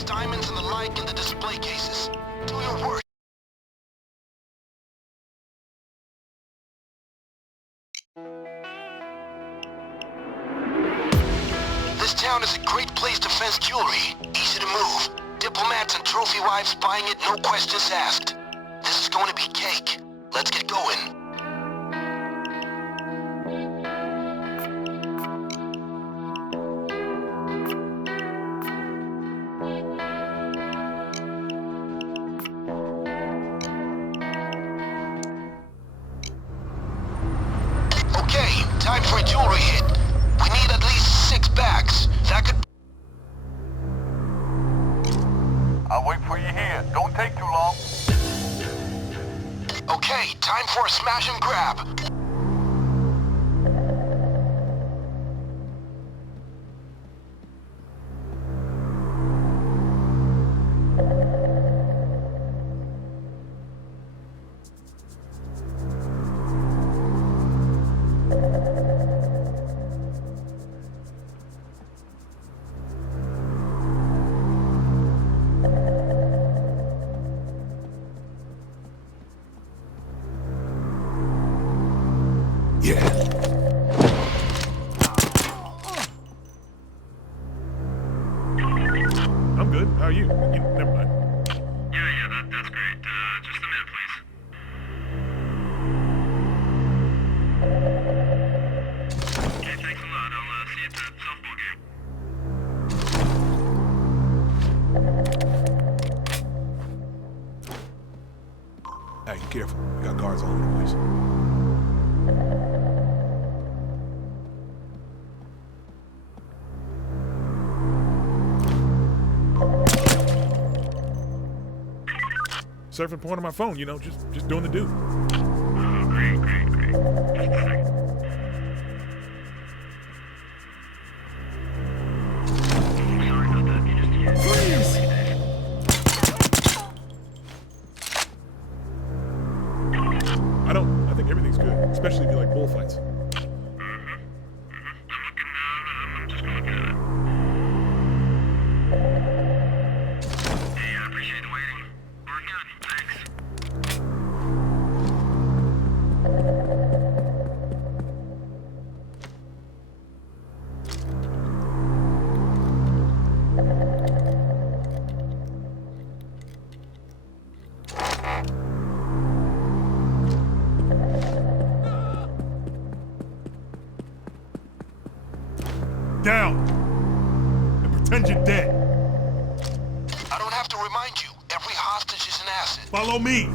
There's diamonds and the like in the display cases. Do your work. This town is a great place to fence jewelry. Easy to move. Diplomats and trophy wives buying it, no questions asked. This is going to be cake. Let's get going. Okay, time for a jewelry hit. We need at least 6 bags. That could... I'll wait for you here. Don't take too long. Okay, time for a smash and grab. I'm good. How are you? Never mind. Yeah, that's great. Just a minute, please. Okay, thanks a lot. I'll see you at the softball game. Hey, careful. We got guards all over the place. Surfing porn on my phone, you know, just doing the do. Oh, great. Just a second. Sorry about that. You just can't. Please! I think everything's good, especially if you like bullfights. I'm just gonna look at it. Hey, I appreciate the waiting. We're good. Thanks. Down! And pretend you're dead. I don't have to remind you. Every hostage is an asset. Follow me!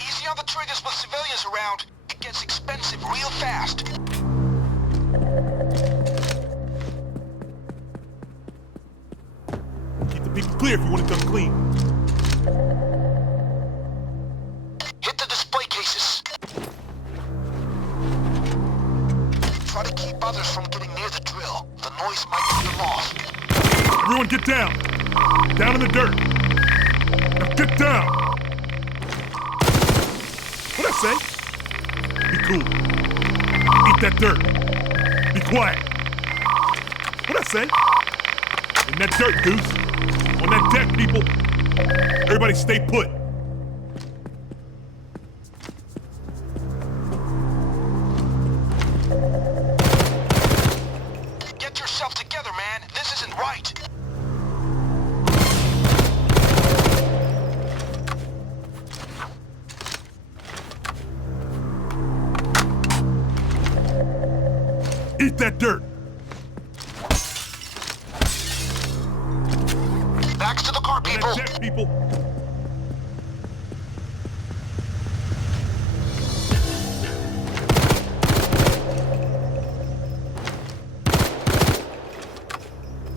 Easy on the triggers with civilians around. It gets expensive real fast. Keep the people clear if you want it done clean. Hit the display cases. Try to keep others from getting near the drill. The noise might get them off. Everyone get down! Down in the dirt! Now get down! What'd I say? Be cool. Eat that dirt. Be quiet. What'd I say? In that dirt, Goose. On that deck, people. Everybody stay put. Get yourself together, man. This isn't right. Eat that dirt. Backs to the car, On people. that deck, people.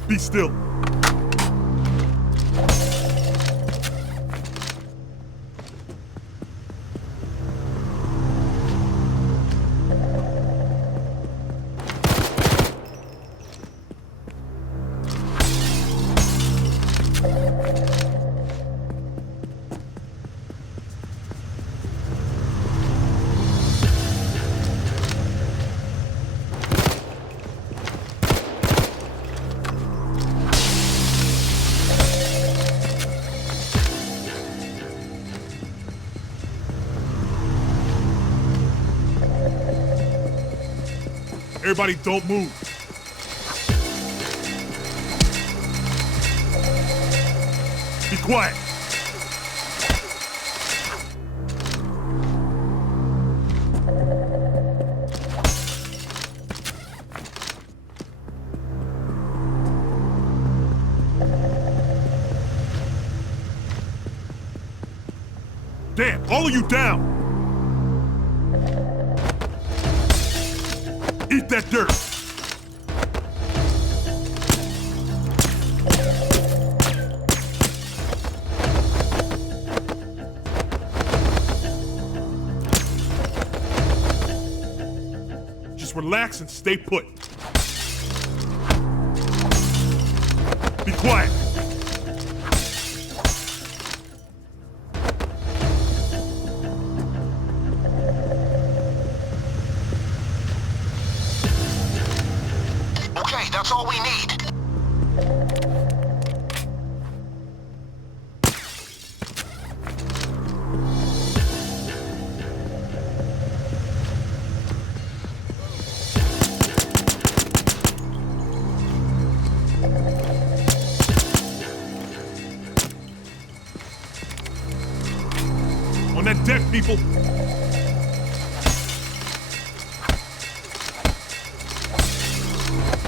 Be still. Everybody don't move. Be quiet. Damn, all of you down! Eat that dirt! Just relax and stay put. Be quiet! Okay, that's all we need. On that deck, people!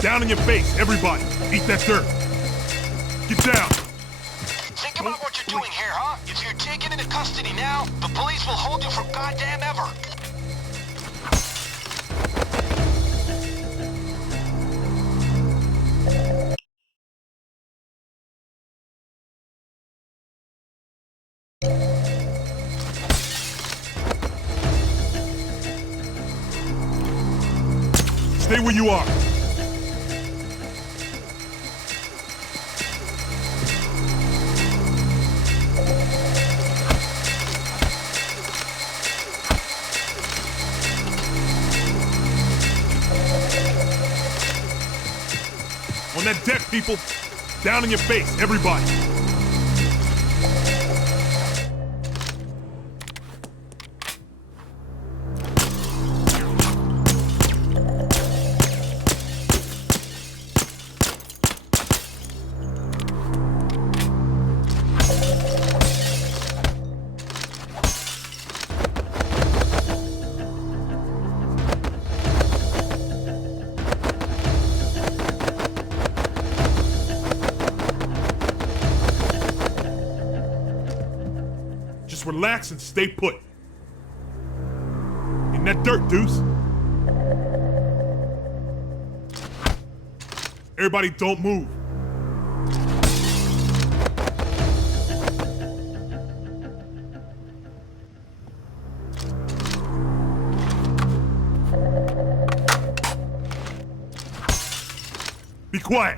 Down in your face, everybody! Eat that dirt! Get down! Think about what you're doing here, huh? If you're taken into custody now, the police will hold you for goddamn ever. Stay where you are! On that deck, people! Down in your face, everybody! Just relax and stay put. In that dirt, Deuce. Everybody don't move. Be quiet.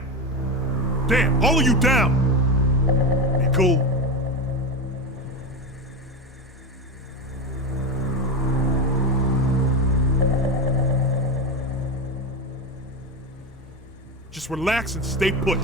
Damn, all of you down. Be cool. Just relax and stay put.